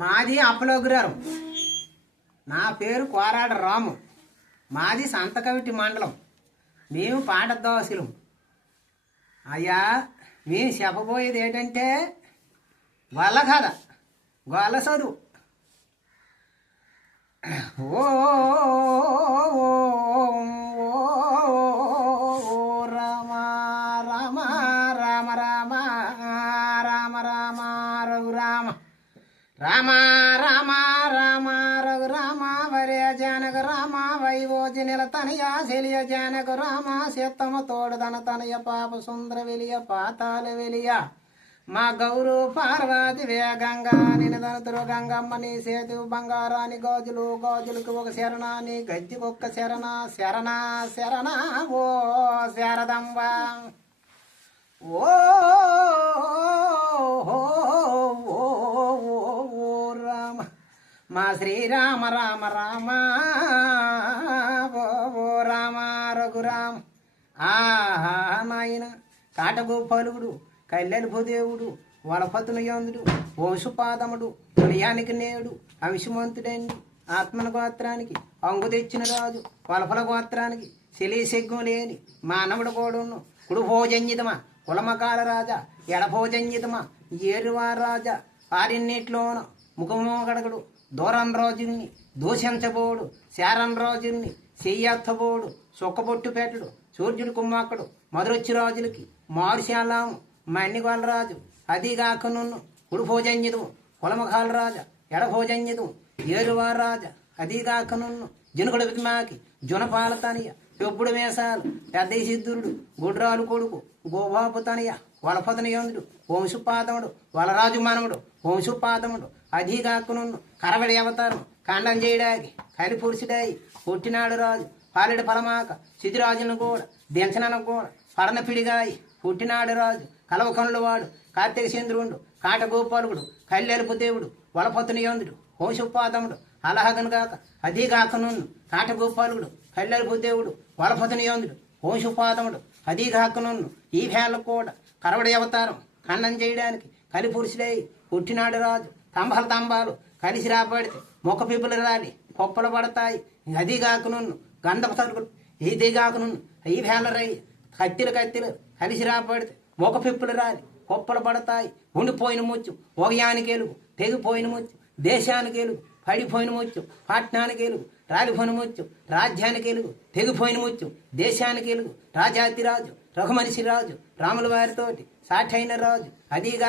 మాది అప్పలోగ్రహారం. నా పేరు కోరాడ రాము. మాది సంతకవిటి మండలం. మేము పాఠదోసులం. అయ్యా, మేము చెప్పబోయేది ఏంటంటే వాళ్ళ కథ, గొల్ల చదువు. ఓ రామ రామ రామ రామ రామ రామ రఘు రామ రామ రామ రామ రఘు రామ వరే జానక రామ వైవోజనిల తనయ శలియ జానక రామ శతమ తోడదన తనయ పాప సుందర వెలియ పాతాల వెలియ మా గౌరు పార్వతి వేగంగా నినదనతురు గంగమ్మ నీ సేతు బంగారాని గాజులు గాజులకు ఒక శరణ నీ గజ్జికొక్క శరణ శరణ శరణ ఓ శారదంబ ఓ రామ మా శ్రీరామ రామ రామ ఓ రామ రఘురామ ఆహా నాయన కాటగో పలుగుడు కళ్యాణపు దేవుడు వలపతును యోందుడు వంశుపాదముడు హృదయానికి నేడు అంశుమంతుడండి ఆత్మన గోత్రానికి అంగు తెచ్చిన రాజు వలపల గోత్రానికి శిలీశగ్గం లేని మానవుడు కోడును కుడు భోజన్యితమా కులమకాల రాజా ఎడభోజన్యితమా ఏరువా రాజా ఆరిన్నిట్లోన ముఖమోగడగడు దూరం రోజుని దూషించబోడు శారన్ రోజుని చెయ్యత్తబోడు సొక్కబొట్టు పెట్టడు సూర్యుడు కుమ్మాక్కడు మధురొచ్చి రాజులకి మారుశాలాము మణిగొల్లరాజు అదిగాక నున్ను కుడు భోజన్యతము కులమకాల రాజా ఎడభోజన్యతము ఏరువా రాజా అదిగాక నున్ను జనుకుడికి మాకి జునపాల తనయ పెప్పుడు మేసాలు పెద్ద సిద్ధుడు గుడ్రాలు కొడుకు గోబాపు తనయ వలపతని యోందుడు వంశుపాదముడు వలరాజు మనముడు వంశుపాదముడు అధిగాక నున్ను కరవడి అవతారం ఖండం చేయడానికి కలిపురుషుడాయి పుట్టినాడు రాజు పాలెడు పలమాక సిద్ధిరాజును కూడా దించనను కూడా పడనపిడిగాయి పుట్టినాడు రాజు కలవకనులు వాడు కార్తీక చంద్రుడు కాటగోపాలుడు కళ్యాణపు దేవుడు వలపతుని యోందుడు వంశుపాదముడు అలహగను గాక అదిగాక నున్ను కాటగోపాలుడు కళ్యాణపు దేవుడు వలపతుని యోందుడు వంశుపాదముడు అదిగాక నున్ను ఈ వేళ కూడా కరవడి అవతారం ఖండం చేయడానికి కలిపురుషుడై పుట్టినాడు రాజు తంబాలు తంబాలు కలిసి రాబడితే మొక్క పిప్పులు రాలి పొప్పలు పడతాయి అదిగాక నున్ను గంధపు తలుపులు ఇదిగాక నున్ను ఈ వేళ రై కత్తిలు కత్తిలు కలిసి రాబడితే మొక్క పిప్పులు రాలి పొప్పలు పడతాయి ఉండిపోయిన ముచ్చు ఒకయానికి ఎలుగు తెగిపోయిన ముచ్చు దేశానికి ఎలుగు పడిపోయిన ముచ్చు పట్టణానికి ఎలుగు రాలిపోయిన ముచ్చు రాజ్యానికి ఎలుగు తెగిపోయిన ముచ్చు దేశానికి ఎలుగు రాజాతి రాజు రఘుమనిషి రాజు రాముల వారితోటి సాఠైన రాజు అదిగా